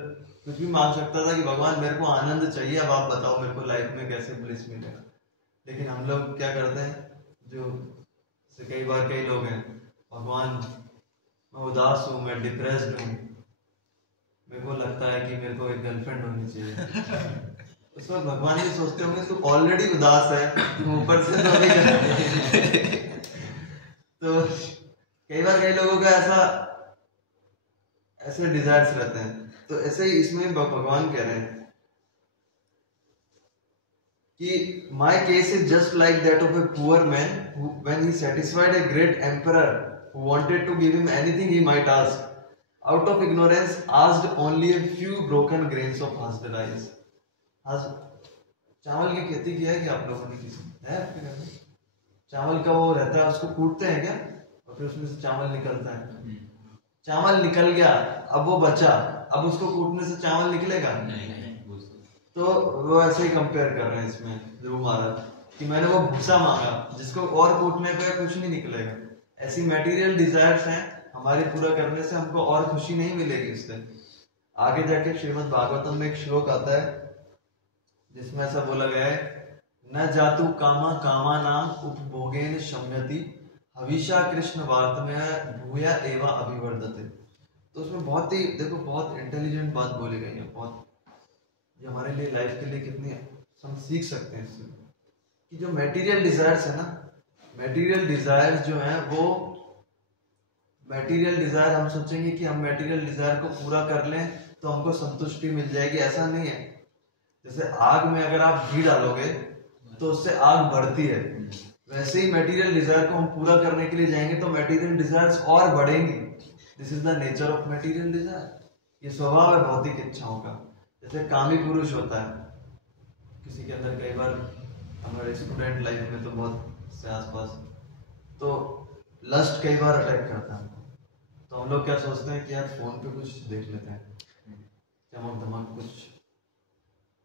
कुछ भी मांग सकता था कि भगवान मेरे को आनंद चाहिए, अब आप बताओ मेरे को लाइफ में कैसे ब्लिस मिलेगा। लेकिन हम लोग क्या करते हैं, जो कई बार कई लोग हैं, भगवान मैं उदास हूँ, मैं डिप्रेस्ड हूँ, मेरे को लगता है कि मेरे को एक गर्लफ्रेंड होनी चाहिए। उस वक्त भगवान ये सोचते होंगे तू ऑलरेडी उदास है, तुम ऊपर से तो नहीं कर। तो कई बार कई लोगों का ऐसे डिजायर्स रहते हैं। तो ऐसे ही इसमें भगवान कह रहे हैं कि my case is just like that of a poor man who, when he satisfied a great emperor who wanted to give him anything he might ask, out of ignorance asked only a few broken grains of husked rice. चावल की खेती किया है क्या आप लोगों ने? किसी है आपके घर में? चावल का वो रहता है, उसको कूटते हैं क्या, और फिर उसमें से चावल निकलता है। चावल निकल गया, अब वो बचा, अब उसको कूटने से चावल निकलेगा? तो वो ऐसे ही कंपेयर कर रहे हैं इसमें ध्रुव महाराज कि मैंने वो भूसा मांगा जिसको और कूटने पे कुछ नहीं निकलेगा। ऐसी मटेरियल डिजायर्स हैं, हमारे पूरा करने से हमको और खुशी नहीं मिलेगी उससे। आगे जाके श्रीमद् भागवतम में एक श्लोक आता है जिसमें ऐसा बोला गया है, न जातु कामा कामानाम उपभोगेन शम्यति हविषा कृष्ण वार्तमेय भूया एवा अभिवर्धते। तो उसमें बहुत ही देखो बहुत इंटेलिजेंट बात बोली गई है, बहुत जो हमारे लिए लाइफ के लिए कितनी हम सीख सकते हैं इससे, कि जो मटेरियल डिजायर्स है ना, मटेरियल डिजायर्स जो है वो मटेरियल डिजायर हम सोचेंगे कि हम मटेरियल डिजायर को पूरा कर लें तो हमको संतुष्टि मिल जाएगी, ऐसा नहीं है। जैसे आग में अगर आप घी डालोगे तो उससे आग बढ़ती है, वैसे ही मटेरियल डिजायर को हम पूरा करने के लिए जाएंगे तो मटेरियल डिजायर्स और बढ़ेंगी। This is the nature of material desire, ये स्वभाव है भौतिक इच्छाओं का। जैसे कामी पुरुष होता है किसी के अंदर, कई बार हमारे स्टूडेंट लाइफ में तो बहुत से आसपास तो लस्ट कई बार अटैक करता है, तो हम लोग क्या सोचते हैं कि यार फोन पे कुछ देख लेते हैं, चमक धमक कुछ।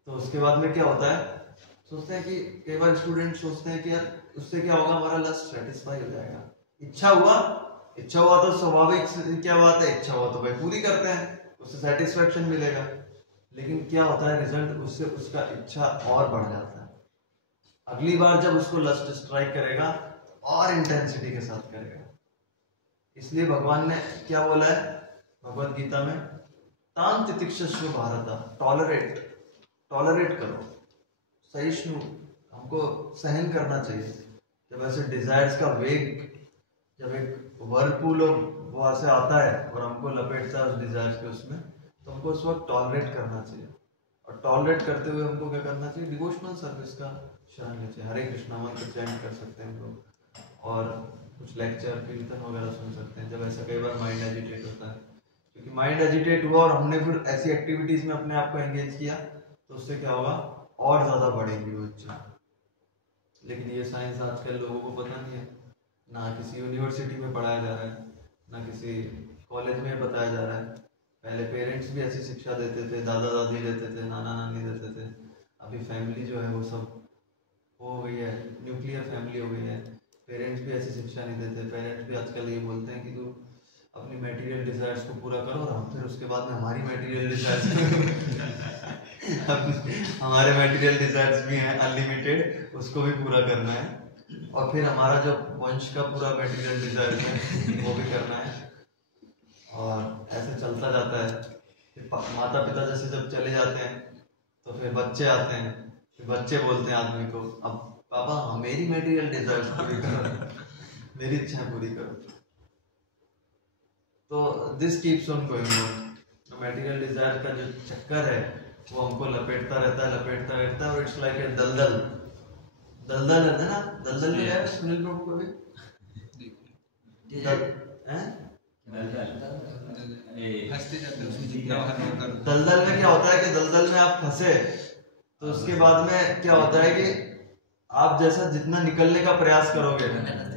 तो उसके बाद में क्या होता है, सोचते हैं कि कई बार स्टूडेंट सोचते हैं कि यार उससे क्या होगा, हमारा लस्ट सेटिस्फाई हो जाएगा। इच्छा हुआ तो स्वाभाविक क्या बात है, इच्छा हुआ तो भाई पूरी करते हैं, उससे सेटिस्फेक्शन मिलेगा। लेकिन क्या होता है रिजल्ट, उससे उसका इच्छा और बढ़ जाता है। अगली बार जब उसको लस्ट स्ट्राइक करेगा और इंटेंसिटी के साथ करेगा। इसलिए भगवान ने क्या बोला है भगवत गीता में, ताम तितिक्षस्व भारत, टॉलरेट करो, सहिष्णु, हमको सहन करना चाहिए। जब ऐसे डिजायर्स का वेग, जब एक वर्लपूल वहां से आता है और हमको लपेटता है उस डिजायर्स के उसमें, तो हमको उस वक्त टॉलरेट करना चाहिए। और टॉलरेट करते हुए हमको क्या करना चाहिए, डिवोशनल सर्विस का शरण लेना चाहिए। हरे कृष्णा मंत्र चैंट कर सकते हैं हम लोग, और कुछ लेक्चर कीर्तन वगैरह सुन सकते हैं जब ऐसा कई बार माइंड एजिटेट होता है। क्योंकि माइंड एजिटेट हुआ और हमने फिर ऐसी एक्टिविटीज में अपने आप को एंगेज किया तो उससे क्या होगा, और ज्यादा बढ़ेगी वो इच्छा। लेकिन ये साइंस आजकल लोगों को पता नहीं है, ना किसी यूनिवर्सिटी में पढ़ाया जा रहा है, ना किसी कॉलेज में बताया जा रहा है। पहले पेरेंट्स भी ऐसी शिक्षा देते थे, दादा दादी देते थे, नाना नानी देते थे। अभी फैमिली जो है वो सब हो गई है, न्यूक्लियर फैमिली हो गई है, पेरेंट्स भी ऐसी शिक्षा नहीं देते। पेरेंट्स भी आजकल ये बोलते हैं कि तू अपनी मटेरियल डिजायर्स को पूरा करो, और हम फिर उसके बाद में हमारी मटेरियल डिजायर्स हमारे मटेरियल डिजायर्स भी हैं अनलिमिटेड, उसको भी पूरा करना है। और फिर हमारा जो वंश का पूरा मटेरियल डिजायर है वो भी करना है, और ऐसे चलता जाता है। फिर माता पिता जैसे जब चले जाते हैं तो फिर बच्चे आते हैं, फिर बच्चे बोलते हैं आदमी को, अब पापा हम मेरी मटेरियल डिजायर पूरी करो, मेरी इच्छाएं पूरी करो। तो this keeps on going on. Material desire का जो चक्कर है वो हमको लपेटता रहता है, और इट्स लाइक ए दलदल है ना, दलदल में है सुनील प्रभु को भी दलदल में क्या होता है कि दलदल में आप फंसे तो उसके बाद में क्या होता है कि आप जैसा जितना निकलने का प्रयास करोगे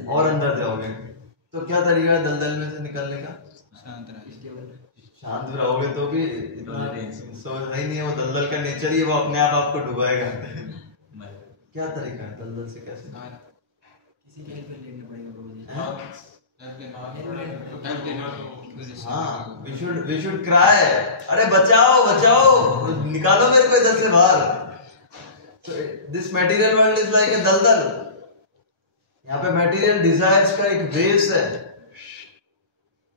और अंदर जाओगे। तो क्या तरीका है दलदल में से निकलने का, शांत रहोगे तो भी इतना सोचना ही नहीं है, वो दलदल का नेचर ही वो अपने आप आपको डुबाएगा। क्या तरीका है दलदल से कैसे, किसी के हेल्प लेना पड़ेगा। हाँ, we should cry, अरे बचाओ निकालो मेरे को इधर से बाहर। तो this material world is like a दलदल। यहाँ पे मटेरियल डिजायर्स का एक वेव्स है,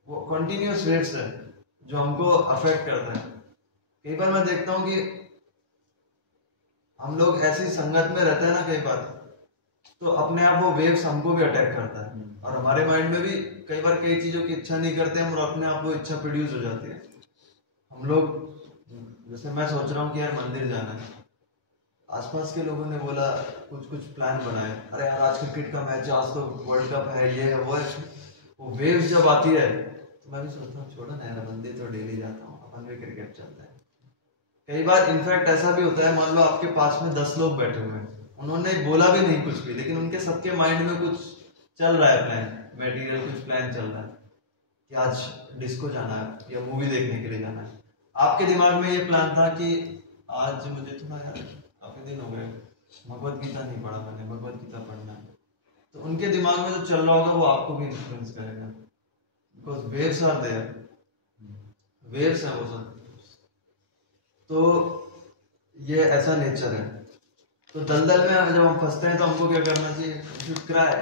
वो कंटिन्यूअस वेव्स है जो हमको अफेक्ट करता है। कई बार मैं देखता हूँ कि हम लोग ऐसी संगत में रहते हैं ना, कई बार तो अपने आप वो वेव्स हमको भी अटैक करता है, और हमारे माइंड में भी कई बार कई चीजों की इच्छा नहीं करते हम, और अपने आप वो इच्छा प्रोड्यूस हो जाती है। हम लोग, जैसे मैं सोच रहा हूँ कि यार मंदिर जाना है, आसपास के लोगों ने बोला कुछ प्लान बनाए, अरे यार आज क्रिकेट का मैच है, आज तो वर्ल्ड कप है, ये है वो है। वो वेव्स जब आती है तो मैं भी सोचता हूँ छोड़ो ना यार, मंदिर तो डेली जाता हूँ, अपन भी क्रिकेट चलता है। कई बार इनफैक्ट ऐसा भी होता है, मान लो आपके पास में 10 लोग बैठे हुए हैं, उन्होंने बोला भी नहीं कुछ भी, लेकिन उनके सबके माइंड में कुछ चल रहा है, प्लान मटेरियल कुछ प्लान चल रहा है कि आज डिस्को जाना है या मूवी देखने के लिए जाना है। आपके दिमाग में ये प्लान था कि आज मुझे थोड़ा यार काफी दिन हो गए भगवत गीता नहीं पढ़ा मैंने, भगवत गीता पढ़ना है। तो उनके दिमाग में जो चल रहा होगा वो आपको भी इन्फ्लुएंस करेगा, because waves are there, waves है वो सब। तो ये ऐसा नेचर है। तो दलदल में जब हम फंसते हैं तो हमको क्या करना चाहिए? Should cry.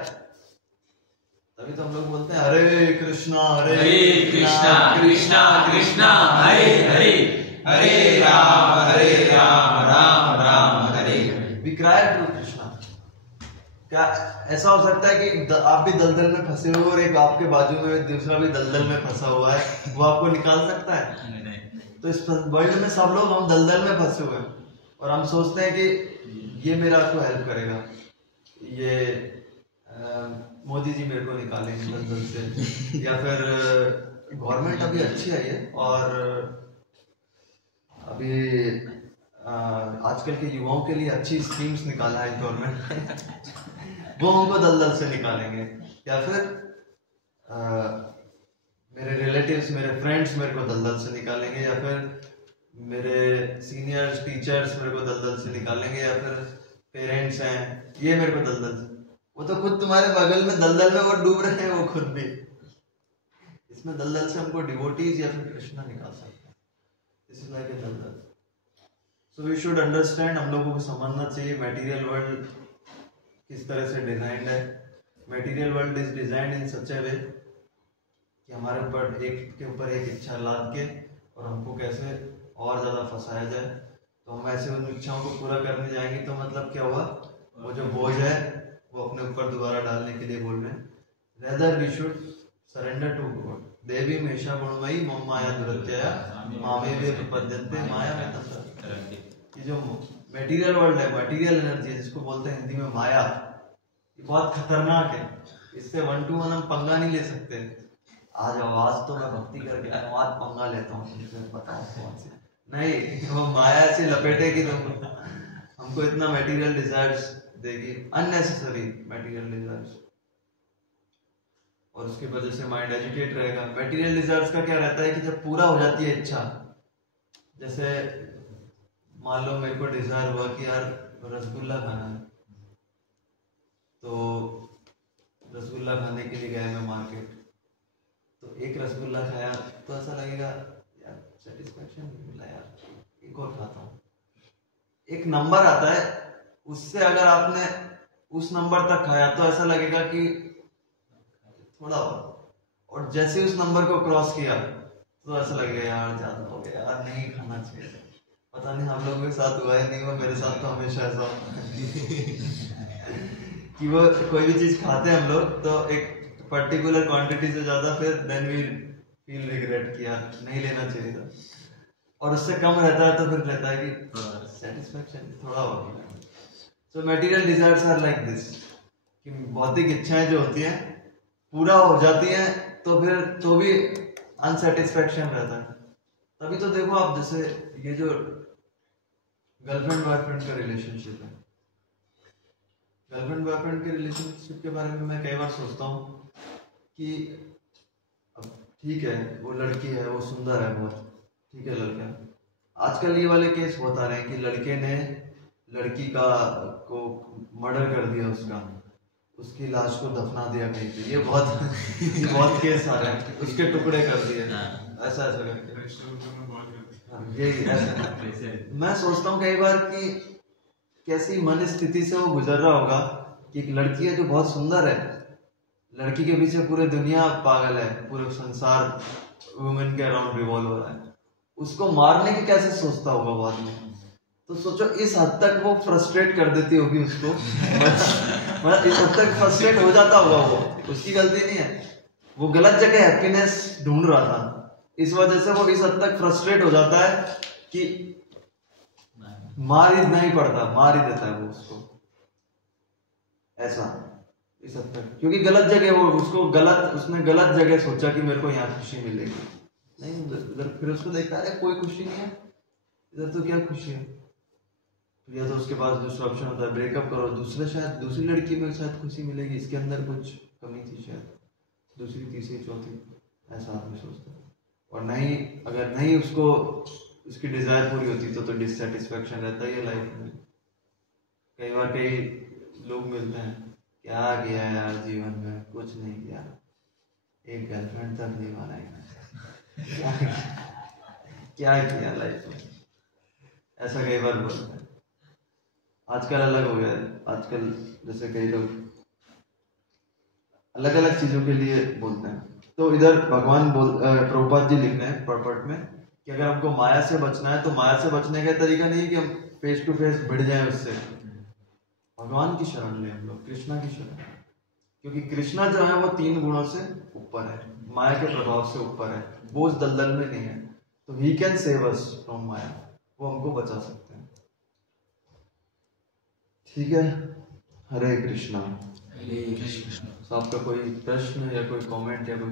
तभी तो हम लोग बोलते हैं Hare Krishna Krishna Krishna Krishna Hare Hare, Hare Rama Rama Rama Hare Hare. We cry to Krishna. क्या ऐसा हो सकता है कि आप भी दलदल में फंसे हो और एक आपके बाजू में दूसरा भी दलदल में फंसा हुआ है, वो आपको निकाल सकता है? तो इस वर्ल्ड में सब लोग हम दलदल में फंसे हुए हैं, और हम सोचते हैं कि ये मेरा को हेल्प करेगा, ये मोदी जी मेरे को निकालेंगे दलदल से, या फिर गवर्नमेंट अभी अच्छी आई है, और अभी आजकल के युवाओं के लिए अच्छी स्कीम्स निकाला है गवर्नमेंट वो हमको दलदल से निकालेंगे, या फिर मेरे रिलेटिव्स, मेरे फ्रेंड्स मेरे को दलदल से निकालेंगे, या फिर मेरे सीनियर्स टीचर्स मेरे को दलदल से निकालेंगे, या फिर पेरेंट्स हैं ये मेरे को दलदल से। वो तो खुद तुम्हारे बगल में दलदल में वो डूब रहे हैं, वो खुद भी। इसमें दलदल से हमको डिवोटीज या फिर कृष्णा निकाल सकते हैं। दिस इज लाइक ए दलदल। सो वी शुड अंडरस्टैंड, हम लोगों को समझना चाहिए मटेरियल वर्ल्ड किस तरह से डिजाइंड है। Material world is designed in such a way कि हमारे ऊपर एक के ऊपर एक इच्छा लाद के और हमको कैसे और ज्यादा फंसाया जाए। तो हम ऐसे उन इच्छाओं को पूरा करने जाएंगे तो मतलब क्या हुआ, वो जो बोझ है वो अपने ऊपर दोबारा डालने के लिए बोल रहे हैं। Rather we should surrender to God. देवी मेषा गुणमयी मम माया दुरत्यया मामे वे प्रपद्यन्ते माया में तथा। ये जो मटेरियल वर्ल्ड है, मटेरियल एनर्जी जिसको बोलते हैं हिंदी में माया, ये बहुत खतरनाक है। इससे 1 to 1 हम पंगा नहीं ले सकते। आज आवाज तो मैं भक्ति करके आया हूँ, आज पंगा लेता हूँ, बताओ कौन से नहीं। वो माया ऐसे लपेटेगी तुम, हमको इतना मटेरियल डिजायर्स देगी, अननेसेसरी मटेरियल डिजायर्स, और उसकी वजह से माइंड एजिटेट रहेगा। मटेरियल डिजायर्स का क्या रहता है कि जब पूरा हो जाती है इच्छा, जैसे मान लो मेरे को डिजायर हुआ कि यार रसगुल्ला खाना है, तो रसगुल्ला खाने के लिए गया मैं मार्केट, तो एक रसगुल्ला खाया तो ऐसा लगेगा यार सेटिस्फेक्शन नहीं मिला यार, एक और खाता हूँ। एक नंबर आता है, उससे अगर आपने उस नंबर तक खाया तो ऐसा लगेगा कि थोड़ा और जैसे उस नंबर को क्रॉस किया तो ऐसा लगेगा यार ज्यादा हो गया यार, नहीं खाना चाहिए। पता नहीं हम लोगों के साथ हुआ है नहीं हुआ, मेरे साथ तो हमेशा ऐसा कि वो कोई भी चीज खाते हैं हम लोग तो एक पर्टिकुलर क्वांटिटी से ज्यादा, फिर देन वी फील रिग्रेट किया नहीं लेना चाहिए था, और उससे कम रहता है तो फिर रहता है कि सेटिस्फेक्शन थोड़ा हो गया। So material desires are like this कि भौतिक इच्छाएं जो होती हैं पूरा हो जाती हैं तो फिर तो भी अनसेटिस्फेक्शन रहता है। तभी तो देखो आप, जैसे ये जो गर्लफ्रेंड बॉयफ्रेंड का रिलेशनशिप है, गर्लफ्रेंड बॉयफ्रेंड के रिलेशनशिप के बारे में मैं कई बार सोचता हूँ कि अब ठीक है वो लड़की है, वो सुंदर है बहुत, ठीक है लड़का, आजकल ये वाले केस बहुत आ रहे हैं कि लड़के ने लड़की को मर्डर कर दिया, उसकी लाश को दफना दिया कहीं पे। ये बहुत केस आ रहे हैं, उसके टुकड़े कर दिए ऐसा करके। ये ऐसा मैं सोचता हूँ कई बार कि कैसी मन स्थिति से वो गुजर रहा होगा कि एक लड़की है जो बहुत सुंदर है, लड़की के पीछे पूरी दुनिया पागल है, पूरे संसार वुमेन के अराउंड रिवॉल्व हो रहा है, उसको मारने की कैसे सोचता होगा बाद में। तो सोचो इस हद तक वो फ्रस्ट्रेट कर देती होगी उसको मतलब इस हद तक फ्रस्ट्रेट हो जाता होगा वो, उसकी गलती नहीं है, वो गलत जगह हैप्पीनेस ढूंढ रहा था, इस वजह से वो इस हद तक फ्रस्ट्रेट हो जाता है कि मार ही नहीं पड़ता, मार ही देता है वो उसको, ऐसा इस हद तक, क्योंकि गलत जगह वो उसने गलत जगह सोचा कि मेरे को यहाँ खुशी मिलेगी, नहीं उधर फिर उसको देखता है कोई खुशी नहीं है इधर, तो क्या खुशी है, या तो उसके पास दूसरा ऑप्शन होता है ब्रेकअप करो, दूसरी लड़की में शायद खुशी मिलेगी, इसके अंदर कुछ कमी थी शायद, दूसरी तीसरी चौथी, ऐसा आदमी सोचता है। और नहीं, अगर नहीं उसको उसकी डिजायर पूरी होती तो डिससेटिस्फेक्शन रहता ही है लाइफ में। कई बार कई लोग मिलते हैं, क्या किया यार जीवन में, कुछ नहीं किया, एक गर्लफ्रेंड तक नहीं बनाई क्या किया लाइफ में, ऐसा कई बार बोलते हैं। आजकल अलग हो गया है, आजकल जैसे कई लोग अलग अलग चीजों के लिए बोलते हैं। तो इधर भगवान प्रभुपाद जी लिख रहे हैं पर्पट में कि अगर हमको माया से बचना है तो माया से बचने का तरीका नहीं है कि हम फेस टू फेस भिड़ जाएं उससे, भगवान की शरण लें हम लोग, कृष्णा की शरण, क्योंकि कृष्णा जो है वो 3 गुणों से ऊपर है, माया के प्रभाव से ऊपर है, बोझ दलदल में नहीं है, तो he can save us from maya, वो हमको बचा सकते हैं। ठीक है, हरे कृष्णा। तो आपका कोई प्रश्न या कोई कमेंट या कोई